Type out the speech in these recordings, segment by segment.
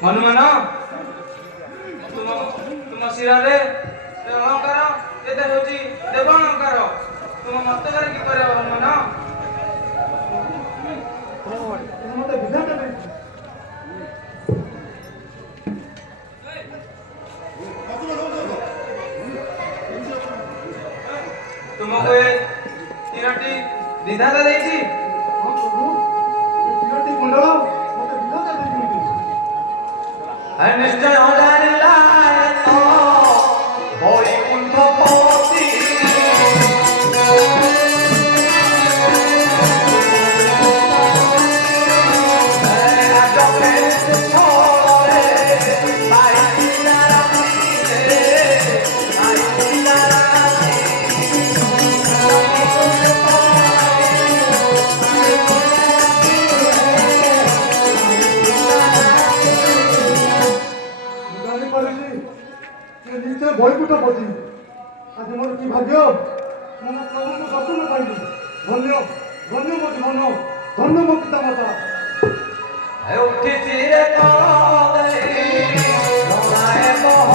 हनुमान तुम शिरा अलंकार ये हूँ देव अलंकार तुम मस्तक किपर हनुमान तुमको ये तीनोटी विधाता देती निश्चय हो जानिला तो होई कुंभपति বৈকুণ্ঠপতি আজ মোর কি ভাগ্য মো প্রভুকে দর্শন পাইলি ধন্য ধন্যমতি মন ধন্যমতি পিতামাতা উঠিছি রে কদে লড়ায় মোহ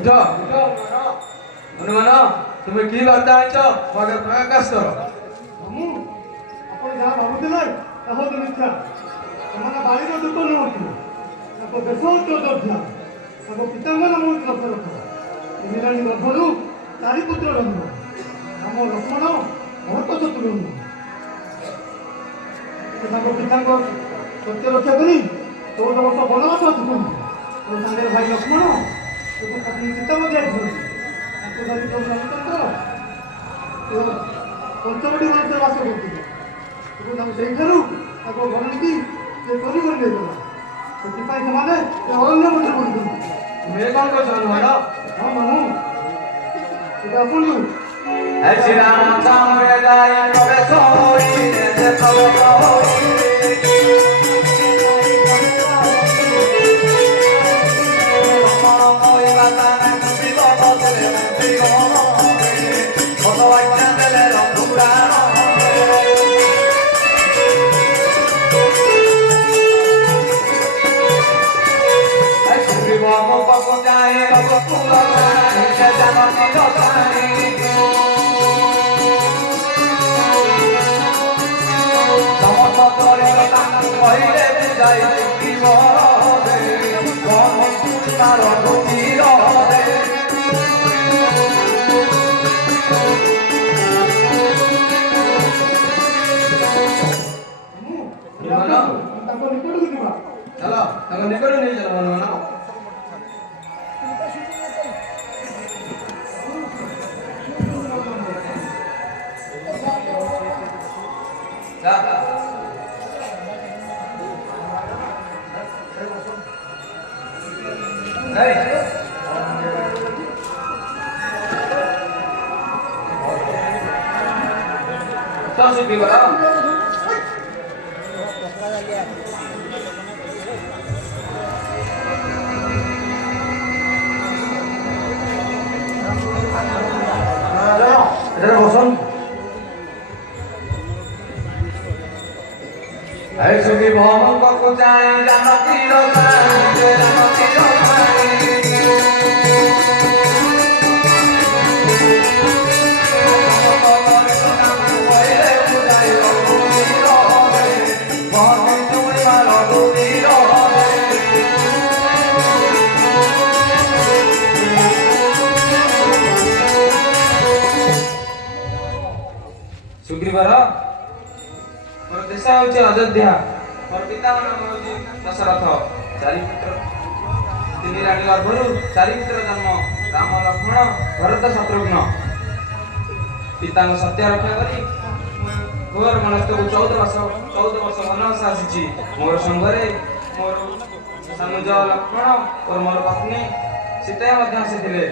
ଉଠ ହନୁମାନ ତୁମେ କି ବାର୍ତ୍ତା ଆଣିଛ ମୋ ଆଗରେ ପ୍ରକାଶ କର। ମାମୁଁ ଆପଣ ଯାହା ଭାବୁଥିଲେ ତାହା ହଉଛି ମିଥ୍ୟା। ସେମାନେ ବାଳିର ଦୂତ ନୁହନ୍ତି। ତାଙ୍କ ଦେଶ ହଉଛି ଅଯୋଧ୍ୟା। ତାଙ୍କ ପିତାଙ୍କ ନାମ ହଉଛି ଦଶରଥ। ଇନ୍ଦ୍ରାଣୀ ଗର୍ଭରୁ 4 ପୁତ୍ର ଜନ୍ମ। ରାମ ଲକ୍ଷ୍ମଣ ଭରତ ଶତ୍ରୁଘ୍ନ। ସେ ତାଙ୍କ ପିତାଙ୍କ ସତ୍ୟ ରକ୍ଷା କରି 14 ବର୍ଷ ବନବାସ ଆସିଛନ୍ତି। ଓ ତାଙ୍କର ଭାଇ ଲକ୍ଷ୍ମଣ ତାଙ୍କ ପତ୍ନୀ ସୀତା ମଧ୍ୟ ଆସିଛନ୍ତି। ତାଙ୍କୁ ଧରି ପ୍ରଭୁ ରାମଚନ୍ଦ୍ର ପଞ୍ଚବଟୀ ବନରେ ବାସ କରୁଥିଲେ। ଏବଂ ତାଙ୍କୁ ସେଇଠାରୁ ତାକୁ ଗଣତି ସେ ପରିବାର ନେଇଗଲା। ସେଥିପାଇଁ ସେମାନେ ସେ ଅରଣ୍ୟ ମଧ୍ୟ ପଡ଼ିଛନ୍ତି। ତୁମେ କ'ଣ କରୁଛ ହନୁମାନ? ହଁ ମାମୁଁ ସେଟା ଆପଣଙ୍କୁ ଶ୍ରୀରାମ ଯାଇ ପ୍ରବେଶ ହୋଇଲେ ପ୍ରବେଶ ତାଙ୍କ ନିକଟକୁ ଯିବା। ଚାଲ ତାଙ୍କ ନିକଟକୁ ନେଇ ଚାଲ ହନୁମାନ। ସୁଗ୍ରୀବର ମୋର ଦେଶ ହେଉଛି ଅଯୋଧ୍ୟା। ମୋର ପିତାଙ୍କ ନାମ ହେଉଛି ଦଶରଥ। 4 ପୁତ୍ର 3 ରାଣୀ ଗର୍ଭରୁ 4 ପୁତ୍ର ଜନ୍ମ। ରାମ ଲକ୍ଷ୍ମଣ ଭରତ ଶତ୍ରୁଘ୍ନ। ପିତାଙ୍କ ସତ୍ୟ ରକ୍ଷା କରି ଘୋର ମନସ୍ତକୁ 14 ବର୍ଷ ବନବାସ ଆସିଛି। ମୋର ସଙ୍ଗରେ ମୋର ସାନୁଜ ଲକ୍ଷ୍ମଣ ଓ ମୋର ପତ୍ନୀ ସୀତା ମଧ୍ୟ ଆସିଥିଲେ।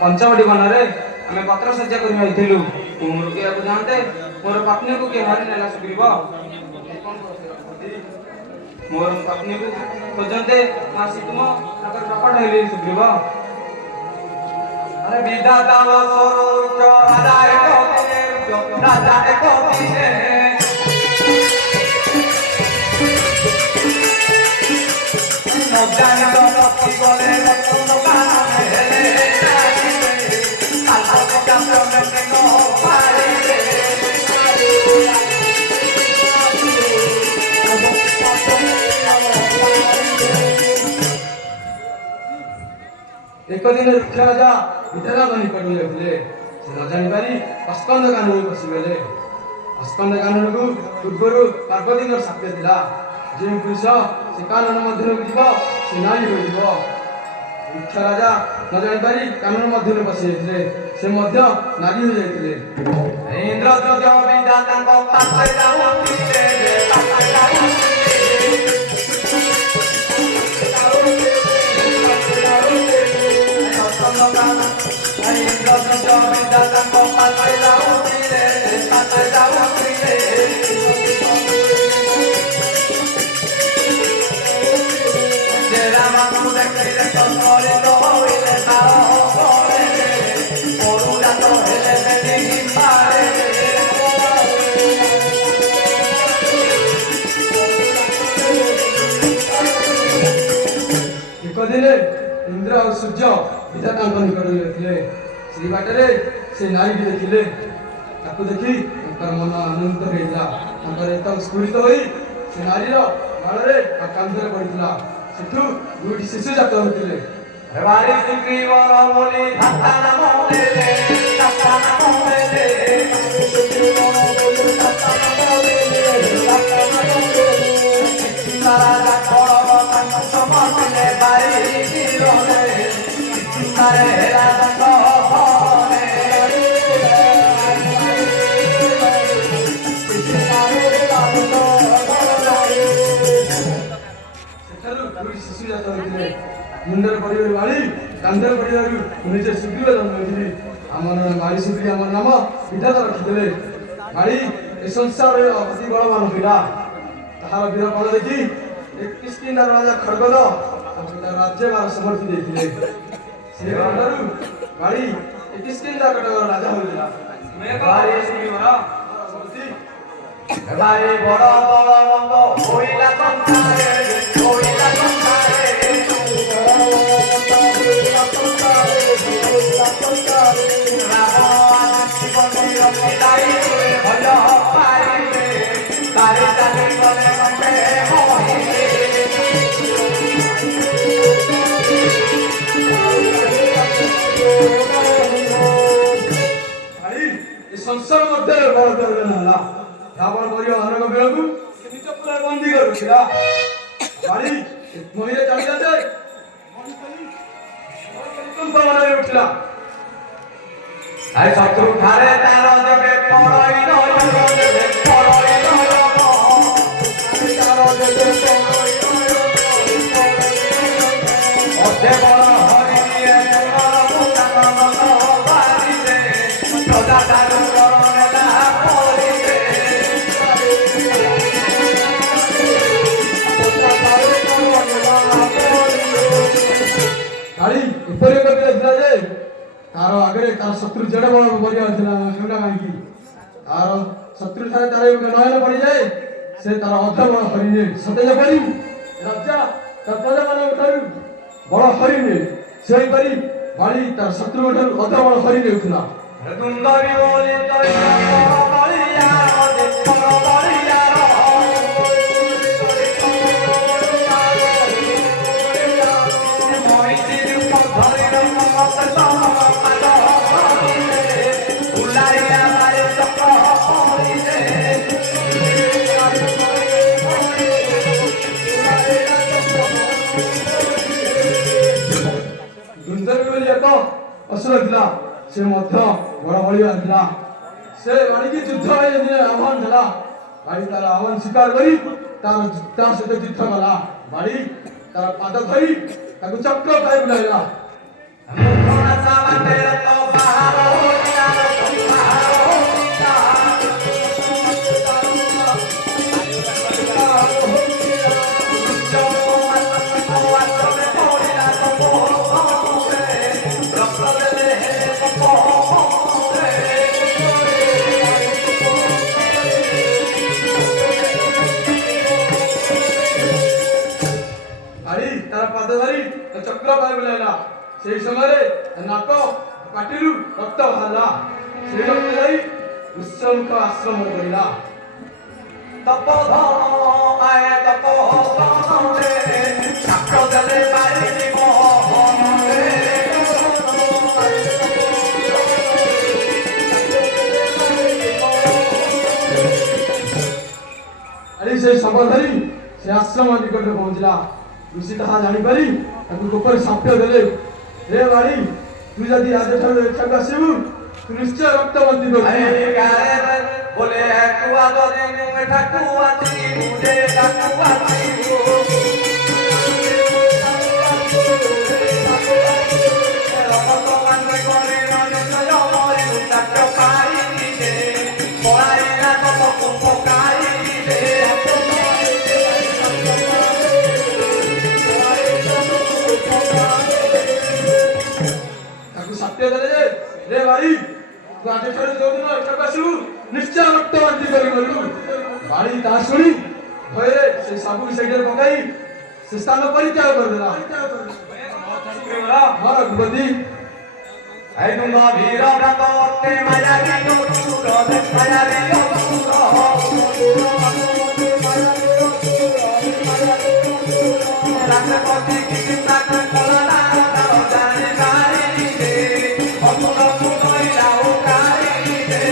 ପଞ୍ଚବଟୀ ବନରେ ଆମେ ପତ୍ର ସଜ୍ଜା କରି ରହିଥିଲୁ। ମୁଁ ରୋକିବାକୁ ଯାଆନ୍ତେ ମୋର ପତ୍ନୀକୁ କିଏ ହରି ନେଲା ସୁଗ୍ରୀବ। ମୋର ପତ୍ନୀକୁ ଖୋଜନ୍ତେ ମା ସୀତୁମ ତାଙ୍କର ପ୍ରକଟ ହେଲି ସୁଗ୍ରୀବ। अरे विधाता वसुरुच राजा एको दिने राजा एको दिने न जानि तो पति बोले तुम कान हेले आल्हा का प्रमेय न पारे एक दिन रुक्ष राजा विधाता निकटକୁ ଯାଇଥିଲେ। ସେ ନ ଜାଣିପାରି ଅସ୍କନ୍ଦ କାନୁନକୁ ପଶିଗଲେ। ଅସ୍କନ୍ଦ କାନୁନକୁ ପୂର୍ବରୁ ପାର୍ବତୀଙ୍କର ସାକ୍ଷ୍ୟ ଥିଲା। ଯେଉଁ ପୁରୁଷ ସେ କାନୁନ ମଧ୍ୟକୁ ଯିବ ସେ ନାରୀ ହୋଇଯିବ। ରୁକ୍ଷ ରାଜା ନ ଜାଣିପାରି କାନୁନ ମଧ୍ୟରେ ପଶି ଯାଇଥିଲେ। ସେ ମଧ୍ୟ ନାରୀ ହୋଇଯାଇଥିଲେ। इंद्र जो विधाता को पाते जाऊंगी पाते जाऊंगी ଏକ ଦିନେ इंद्र और सूर्य विधाता निकट थे से बाटे से नारी भी देखिले ताकू देखी मन आनंद होता स्फूर्त हो से नारीर बाड़े कांधरे पड़ता सेठू दुईटी शिशु जात होते बारी सुग्रीवर बोली धाता नाम देले धाता नाम देले सुग्रीवर बोली धाता नाम देले धाता नाम देले सारा खड़ब तांक समझले बारी बिरोले सारे हेला तांक घरे शिशु जात होते मुंडर पड़े बाड़ी कांधर पड़े निजे सुग्रीव जन्म होती आम बाड़ी सुग्री आम नाम विधाता रखिले बाड़ी ए संसार अति बलवान पिला ताहार वीर बल देखी 21 दिन राजा खड़गद राज्य भार समर्थी देते से बाड़ी 21 दिन राजा होता बारी सुग्रीवर बारी बड़ बलवंत होइला संसारे होइला संसारे संसार मध्य रावण परिवार अनग बेल को निज पुरा बंदी कर रखिला बाड़ी महिला चली जाते उठला आई शत्रु ठारे तार जबे पड़ई नयो जबे पड़ई नयो तार जबे पड़ई नयो अधे बड़ हरि दिए तोर मुतान मन बारी दे सदा दारू करने दा पड़ी दे गाड़ी ऊपर एक दिला जे तार आगे तार शत्रु जड़ बड़ बढ़िया थिला हेउना काई तार शत्रु थारे तार नयन पड़ी जाए से तार अध बड़ हरिने सतेज परी राजा तार प्रजा मान ठारू बड़ हरिने से परी बाड़ी तार शत्रु ठारू अध बड़ हरिने उठला दुंदरी बोली तोय बलिया दे पर बलिया असुर थिला से मध्य बड़ बलिया थिला से बाड़ी की युद्ध आह्वान थिला बाड़ी तार आह्वान स्वीकार करी तार सहित युद्ध कला बाड़ी तार पाद धरी ताकू चक्र पाई बुलाइला चक्र पाई बुलाइला से समय नाक पाटिलु रक्त बाहरला से रक्त जाई उच्चमुख आश्रम करिला तपोधन आए तपोधन रे चक्र जले बारी जीव रे अरे से सबधरी से आश्रम निकट पहुंचला ऋषि ताहा जानी पारी ताकू गोपर साप्य देले रे बाड़ी तू जदी आज ठार रक्षा आसीबु तू निश्चय रक्तबंदी कर अरे गारे बोले कुआ दो दिन में ठकुआ ती मुझे ठकुआ ती सत्य देले रे बाड़ी तू आज ठार जो दिन रक्षा आसीबु निश्चय रक्तबंदी कर गलु बाड़ी ता सुनी भयरे से सबु सेडर पकाई से स्थान परित्याग कर देला ସୁଗ୍ରୀବର ହଁ ରଘୁପତି এই তুঙ্গ ভীর ব্রত অর্থে মায়া দিও দূর মায়া দিও দূর রাজপতি কি তাক কলা দাও জানি গারি রে অতুল মুনই দাও গারি রে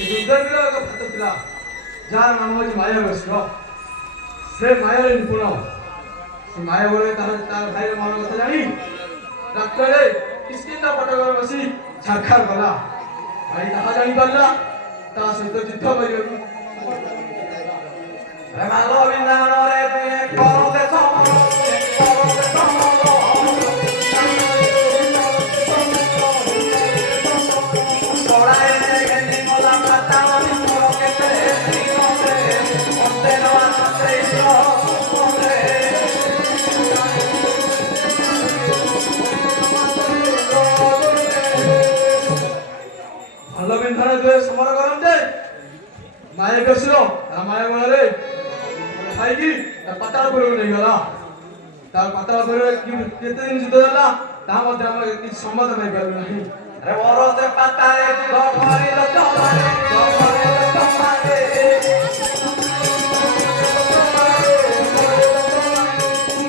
ଯୁଦ୍ଧବୀର ଏକ ଭକ୍ତ ଥିଲା ଯାହାର ନାମ ହେଉଛି ମାୟାବଶ୍ୟ ସେ ମାୟାରେ ନିପୁଣ ସେ ମାୟା ବଳରେ ତାର ଭାଇର ମନ କଥା ଜାଣି ରାତ୍ରରେ କିସ୍କିନ୍ଦ ପଟକରେ ବସି ଛାରଖାର କଲା ଭାଇ ତାହା ଜାଣିପାରିଲା ତା ସହିତ ଯୁଦ୍ଧ କରିବାକୁ ମାଲ ବିନ୍ଧାଣରେ ତୁଏ କରତେ ସମର କରତେ ସମର ପଡ଼ାଇଲେ ଗେଣ୍ଡି ମଲା ମାତା ମୋର କେତେ ଦିନରେ ଅତେ ନଆ ତତେ ଇସ୍ରେ ଭଲ ବିନ୍ଧଣ ଦୁଏ ସମର କରନ୍ତେ ମାୟାବଶ୍ୟ ତା ମାୟା ବଳରେ ଖାଇକି ତା ପାତାଳପୁରକୁ ନେଇଗଲା ତା ପାତାଳପୁରରେ କେତେ ଦିନ ଯୁଦ୍ଧ ହେଲା ତାହା ମଧ୍ୟ ଆମେ କିଛି ସମ୍ବାଦ ପାଇପାରିଲୁ ନାହିଁ ରେ ବରତେ ପାତାରେ ଧରିଲ ଚମାରେ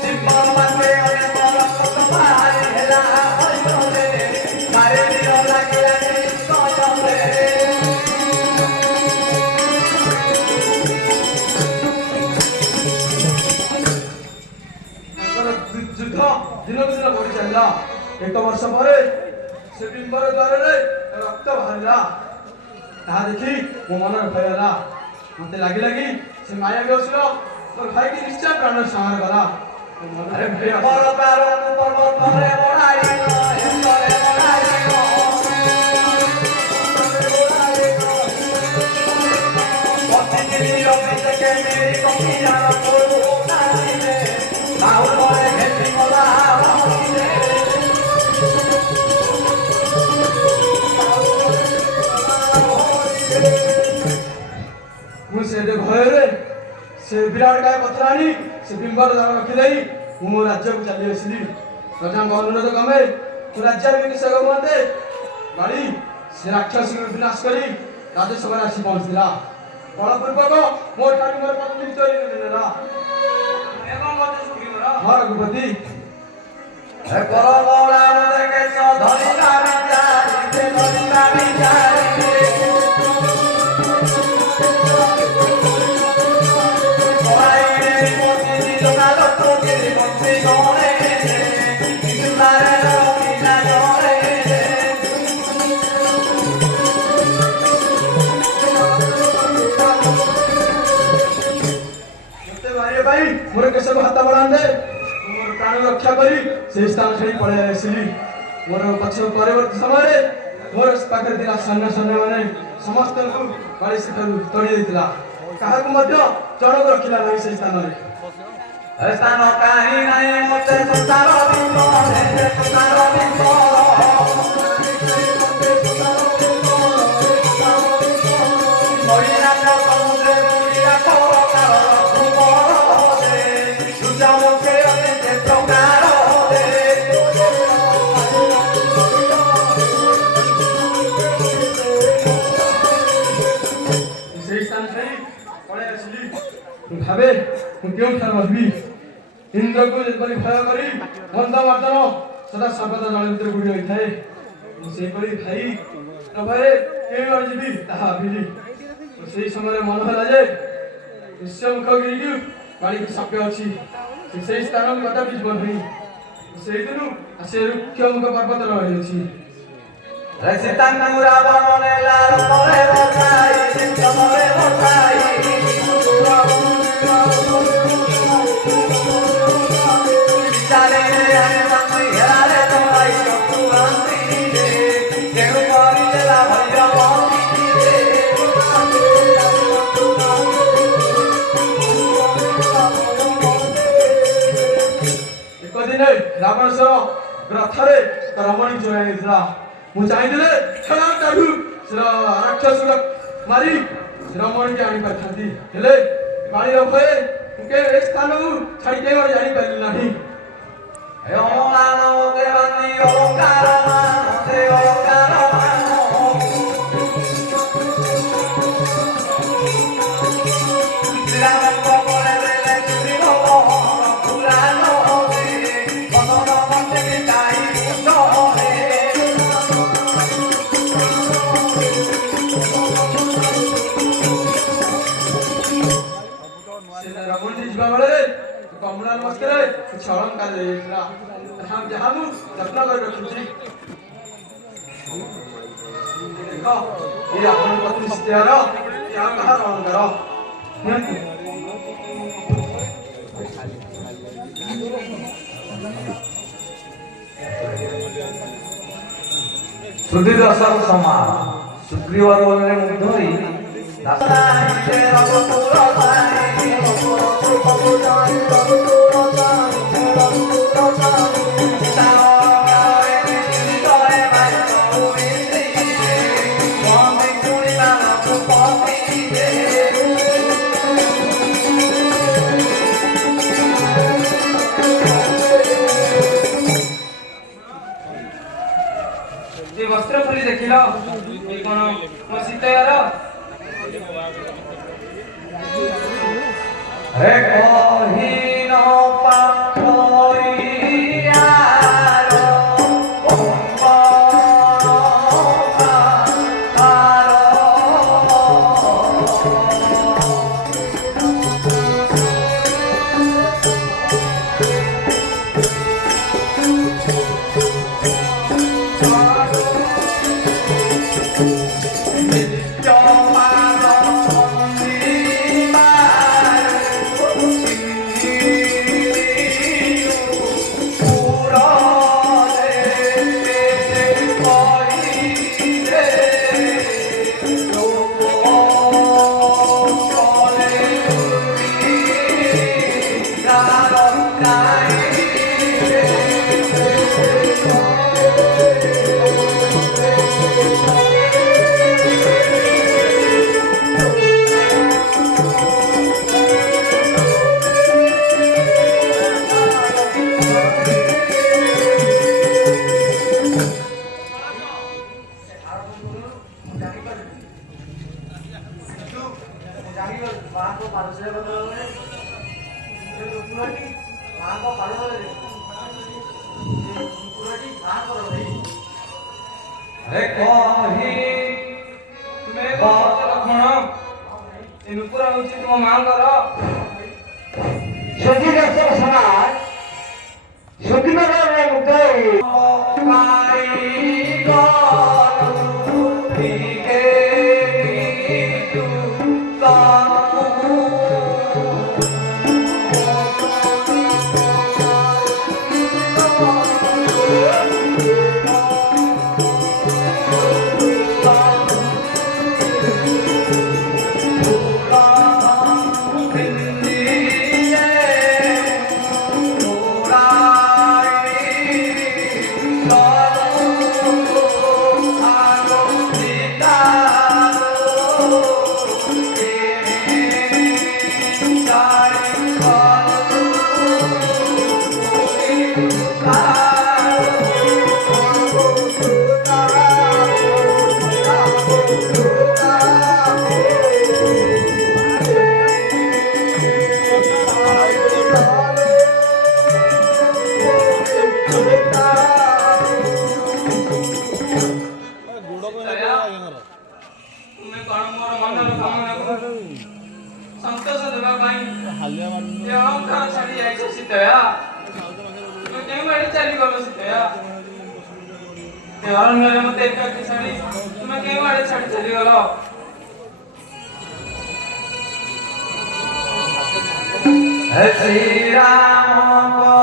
ଜୀବନ ମାତେ ଅନେ ବରତ ତମାରେ ହେଲା ହଇରେ ମାରେ ଦିଅ ଲାଗିଲା କୟରେ ତାଙ୍କର ଯୁଦ୍ଧ ଦିନକୁ ଦିନ ବଢି ଚାଲିଲା ଏକ ବର୍ଷ ପରେ ସେ ବିମ୍ବର ଦ୍ୱାରରେ ରକ୍ତ ବାହାରିଲା ତାହା ଦେଖି ମୋ ମନରେ ଭୟ ହେଲା ମତେ ଲାଗିଲା କି ସେ ମାୟାବଶ୍ୟ ମୋର ଭାଇକି ନିଶ୍ଚୟ ପ୍ରାଣ ସଂହାର କଲା ମୋ ମନରେ ଭୟ ଆସିଲା। ବର ପାର ପର୍ବତରେ ବଢାଇଲ ଏତରେ ବଢାଇଲ ଅତିଥିର ବିଷକେ ନେଇ କମିଯାର କୋରୁ ନାଇଲେ ଆଉ ପରେ ଘେଟି ଗଲା ହରିଲେ ମୁଁ ସେ ଭୟରେ ସେ ବିରାଟ ଗାୟ ପଥର ଆଣି ସେ ବିମ୍ବର ଦ୍ୱାର ରଖିଦେଇ ମୁଁ ମୋ ରାଜ୍ୟକୁ ଚାଲି ଆସିଲି ପ୍ରଜାଙ୍କ ଅନୁରୋଧ କମେ ତୁ ରାଜ୍ୟାଭିଷେକ ହୁଅନ୍ତେ ବାଳି ସେ ରାକ୍ଷସୀକୁ ବିନାଶ କରି ରାଜସଭାରେ ଆସି ପହଞ୍ଚିଥିଲା ବଳପୂର୍ବକ ମୋ ଠାରୁ ମୋର ପତ୍ନୀ ଚୋରି ନେଲା ଏବଂ ମଧ୍ୟ ସୁଗ୍ରୀବର ହଁ ରଘୁପତି ଏ ପର ବଳାର ଦେଖେ ଧରିଲା ବିଚାରି ଧରିଲା ବିଚାରି ମୋତେ ମାରିବା ପାଇଁ ମୋର କେଶକୁ ହାତ ବଢ଼ାନ୍ତେ ମୁଁ ମୋର ପ୍ରାଣ ରକ୍ଷା କରି ସେହି ସ୍ଥାନ ଛାଡ଼ି ପଳେଇ ଆସିଲି ମୋର ପଛ ପରବର୍ତ୍ତୀ ସମୟରେ ମୋର ପାଖରେ ଥିଲା ସୈନ୍ୟମାନେ ସମସ୍ତଙ୍କୁ ବାଳି ଶିଖାରୁ ତଡ଼ି ଦେଇଥିଲା କାହାକୁ ମଧ୍ୟ ଜଣକୁ ରଖିଲା ନାହିଁ ସେହି ସ୍ଥାନରେ ସ୍ଥାନ କାହିଁ ନାହିଁ ମତେ ସଂସାର ବିଷୟରେ ସଂସାର ମରିଲା ସମୁଦ୍ରେ ବୁଡ଼ିଲା ପରକାର ଭୂମରେ ସୂର୍ଯ୍ୟ ମୁଖେ ଅନେକ ପ୍ରକାରରେ ସେହି ସ୍ଥାନ ଛାଡ଼ି ପଳେଇ ଆସିଲି ମୁଁ ଭାବେ ମୁଁ କେଉଁଠାରେ ରହିବି ଇନ୍ଦ୍ରକୁ ଯେପରି ଭୟ କରି ମନ୍ଦ ମାର୍ଜନ ସଦା ସର୍ବଦା ଜଳ ଭିତରେ ବୁଡ଼ି ରହିଥାଏ ମୁଁ ସେହିପରି ଭାଇ ଭୟରେ କେଉଁଆଡ଼େ ଯିବି ତାହା ଭାବିଲି ସେହି ସମୟରେ ମନ ହେଲା ଯେ ବିଶ୍ୱମୁଖଗିରିକୁ ବାଳିକି ସତ୍ୟ ଅଛି ସେହି ସ୍ଥାନକୁ କଦାପି ଯିବ ନାହିଁ ସେଇଦିନୁ ସେ ରୁକ୍ଷମୁଖ ପର୍ବତରେ ରହିଅଛି ସୀତାଙ୍କୁ ରାବଣ ନେଲା ରଥରେ ବସାଇ ରଥରେ ବସାଇ ଚାଲିଲେ ଆମେ ବାନ୍ତି ହେଲାରେ ତୋରାଇ ଚତୁ ବାନ୍ତିରେ ତେଣୁ କରିଦେଲା ଭୈର ବନ୍ଦିରେ ଏକ ଦିନ ରାବଣ ସହ ରଥରେ ରମଣୀ ଚୋରାଇ ନେଇଥିଲା ମୁଁ ଚାହିଁଥିଲେ ଖେଳ ତାଠୁ ରାକ୍ଷସ ମାରି ଶ୍ରମଣିକି ଆଣିପାରିଥାନ୍ତି ହେଲେ ବାଳିର ଭୟରେ ଟିକେ ଏ ସ୍ଥାନକୁ ଛାଡ଼ି କେବେ ଜାଣିପାରିଲି ନାହିଁ। ଯିବା ବେଳେ କମଳା ନମସ୍କାରେ କିଛି ଅଳଙ୍କାର ଦେଇଥିଲା ଯାହା ମୁଁ ଯତ୍ନ କରି ରଖିଛି। ଦେଖ ଏଇ ଆପଣଙ୍କ ପତ୍ନୀ ସୀତାର କାହାର ଅଳଙ୍କାର ନିଅନ୍ତୁ। ସୁଧୀର ସମାଜ ସୁଗ୍ରୀବର ବନରେ ମୁଗ୍ଧ ହୋଇ ବସ୍ତ୍ର ଖୋଲି ଦେଖିଲ ଏ କଣ ମୋ ସୀତାର ରେ କହି ନ ପାଖଇଆର रे कही तुमे लक्ष्मण ए नुपुर होची तुम मांकर ସୁଧୀର ସମାଜ ସୁଗ୍ରୀବର ମୁଗ୍ଧ ହୋଇ तुमे कण मोर मनर कामना संतोष देवा पाई ये अहंकार छाड़ी जाय सीतया तुमे केउ बाड़ी चली गलो सीतया ए अरण्य रे मते एकाकी छाड़ी तुमे केउ बाड़ी छाड़ी चली गलो हे श्री राम को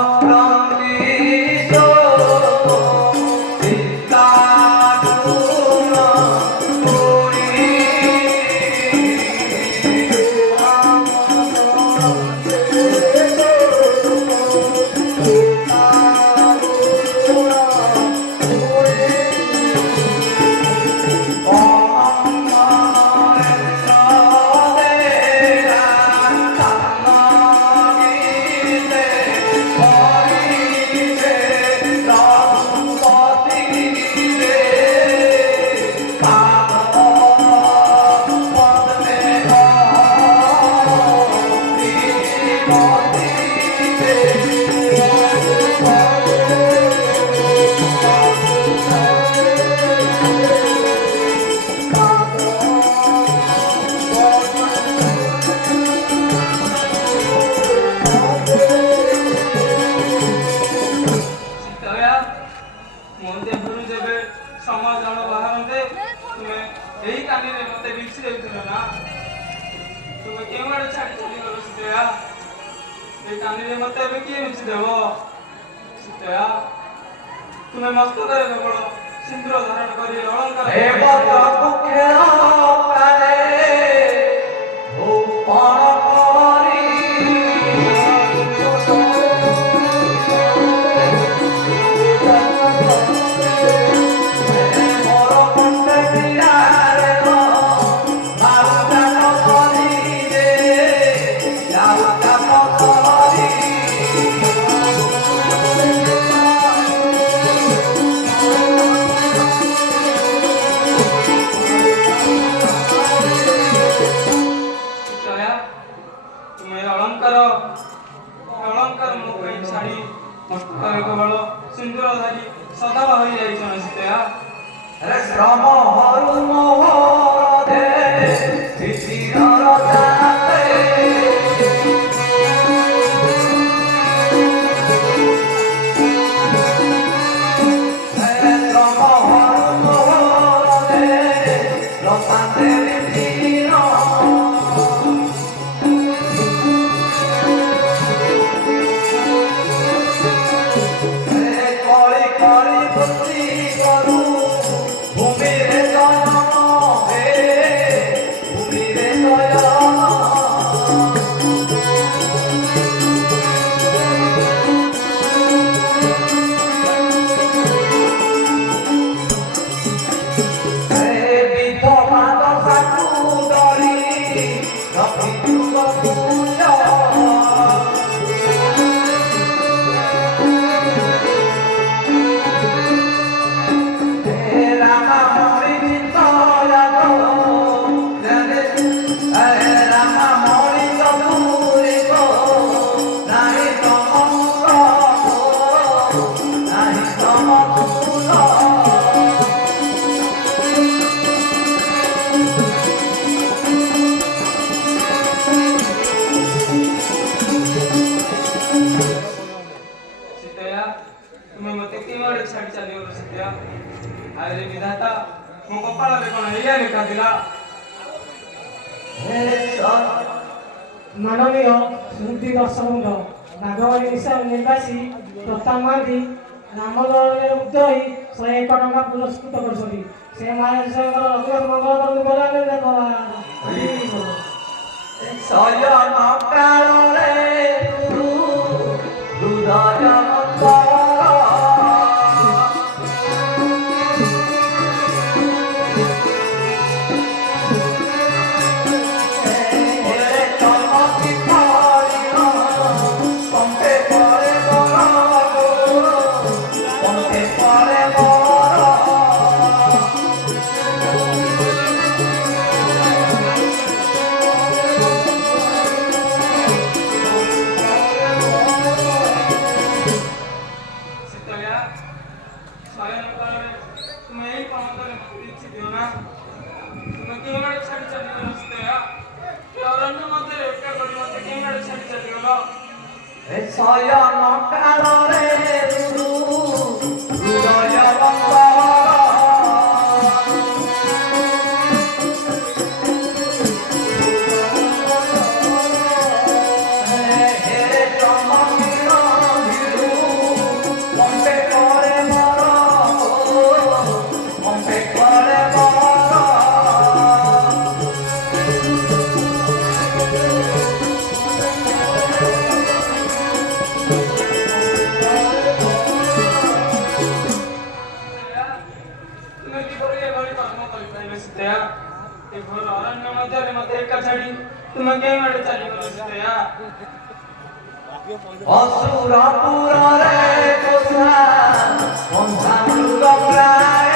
Oh କିଏ ଲୁଚିଦେବ? ସୀତୟା ତୁମେ ମସ୍ତକରେ କେବଳ ସିନ୍ଦୁର ଧାରଣ କରି ଅଳଙ୍କାର ଏ ବତକୁ ଖେଳ କାଳେ ଭୂପଣ କରି ମୋର କଣ୍ଠେ ବିରାରେ ବାଉଟା କରି ରେ ଯାଉଟା କରି ସୀତୟା ତୁମେ ଅଳଙ୍କାର ମୋ ପାଇଁ ଛାଡ଼ି ମସ୍ତକରେ କେବଳ ସିନ୍ଦୁର ଧରି ସଦାବା ହୋଇଯାଇଛ ନା ସୀତୟା? रे श्रम हरु मोहर दे विचिरर जाते रे श्रम हरु मोहर दे लताते विचिर रे कଳି कଳି बुद्धि करू भूमिरे जन्म हे भूमिरे जन्म हे विधवा दशाकु डरी रखितु बकुंज रामा मणि चिंतयाग रामा मणि चतुरे को नाही तमक नाही तमकुल ସୀତୟା ତୁମେ ମୋତେ କେଉଁ ଆଡ଼େ ଛାଡ଼ି ଚାଲିଗଲ ସୀତୟା? ଆରେ ବିଧାତା ମୋ କପାଳରେ କଣ ଏଇଆ ଲେଖା ଥିଲା? ମାନନୀୟ ଶ୍ରୁତି ଦର୍ଶକ ନାଗବାଣୀ ନିବାସୀ ପ୍ରତାପ ମହାନ୍ତି ରାମଦଳରେ ଉଦ୍ଧ ହୋଇ 101 ଟଙ୍କା ପୁରସ୍କୃତ କରିଛନ୍ତି। ସେ ମହାଶୟଙ୍କର ରଘୁନାଥ ମଙ୍ଗଳ କରନ୍ତୁ ଶୟନ କାଳରେ ତୁ ହୃଦୟ ସୀତୟା ଶୟନ କାଳରେ ତୁମେ ଏଇ ପର୍ବତରେ ମୋତେ କିଛି ଦିଅ ନା। ତୁମେ କେଉଁ ଆଡ଼େ ଛାଡ଼ି ଚାଲିଗଲ ସୀତୟା? ଏ ଅରଣ୍ୟ ମଧ୍ୟରେ ଏକା କରି ମୋତେ କେଉଁ ଆଡ଼େ ଛାଡ଼ି ଚାଲିଗଲ? ଶୟନ କାଳରେ ତୁ ହୃଦୟ ତୁମେ କିପରି ଏଭଳି କର୍ମ କରିପାରିଲ ସୀତୟା? ଏ ଘୋର ଅରଣ୍ୟ ମଧ୍ୟରେ ମୋତେ ଏକା ଛାଡ଼ି ତୁମେ କେଉଁ ଆଡ଼େ ଚାଲିଗଲ ସୀତୟା? ଅସୁରପୁରରେ ପୋଷା ପଞ୍ଚାମୃତ ପ୍ରାୟ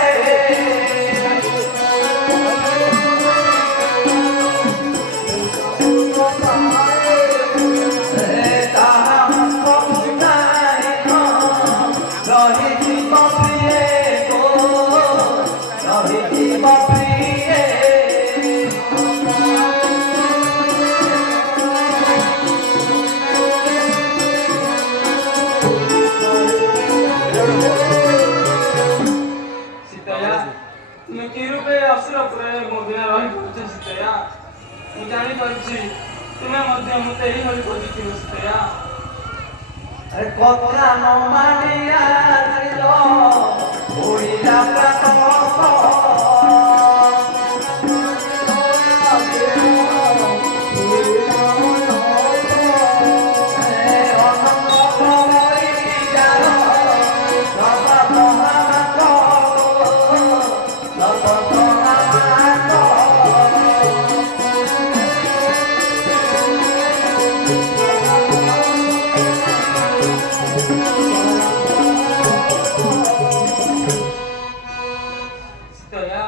ସୀତୟା ତୁମେ କି ରୂପେ ଅସୁରପୁରରେ ମୋ ବିନା ରହିପାରୁଛ ସୀତୟା? ମୁଁ ଜାଣିପାରୁଛି ତୁମେ ମଧ୍ୟ ମୋତେ ଏଇଭଳି ଖୋଜୁଥିବ ସୀତୟା। কথা নমানিয়া ছিল ওইটা ଶୀତୟା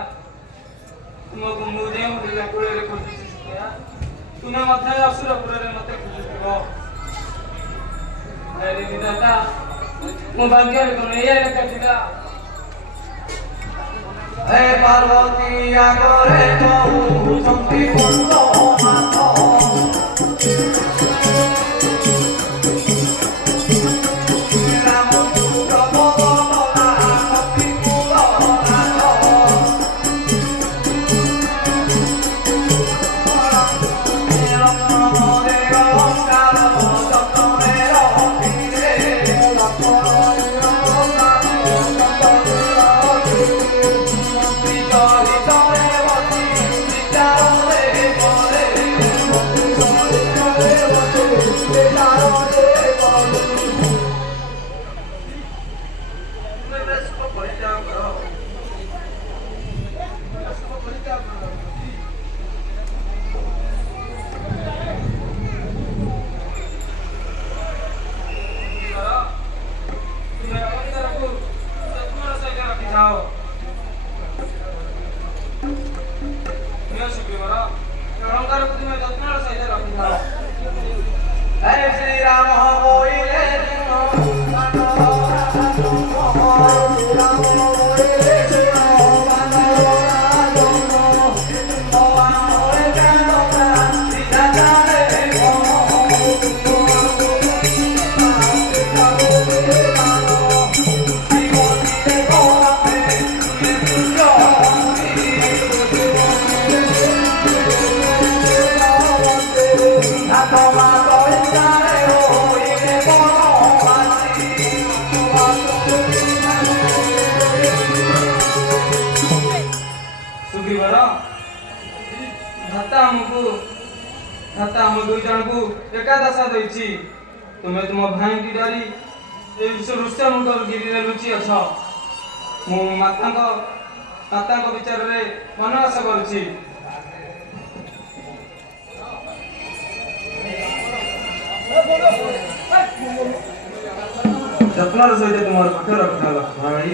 ତୁମକୁ ମୁଁ ଯେଉଁ ଲୀଳାକୁଳରେ ଖୋଜୁଛି ଶୀତୟା ତୁମେ ମଧ୍ୟ ଅସୁରପୁରରେ ମୋତେ ଖୋଜୁଥିବ ବିଧାତା ମୋ ଭାଗ୍ୟରେ ତୁମେ ଏଇଆ ଲେଖା ଥିଲା হে পার্বতী আগরে কৌশক্তি কুণ্ড মাথ Hey, Sri Rama, ଭାତା ଆମ ଦୁଇ ଜଣଙ୍କୁ ଏକାଦଶା ଦେଇଛି ତୁମେ ତୁମ ଭାଇକି ଡରି ଏ ଋଷ୍ୟମୁଣ୍ଡ ଗିରିରେ ଲୁଚି ଅଛ ମୁଁ ମାତାଙ୍କ ବିଚାରରେ ବନବାସ କରୁଛି ଯତ୍ନର ସହିତ ତୁମର ପାଠ ରଖିଥାଅ ଭାଇ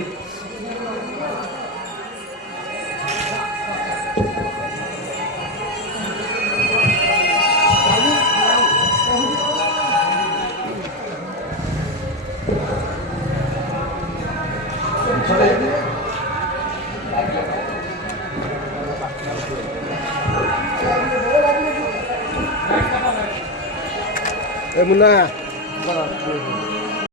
मुन्ना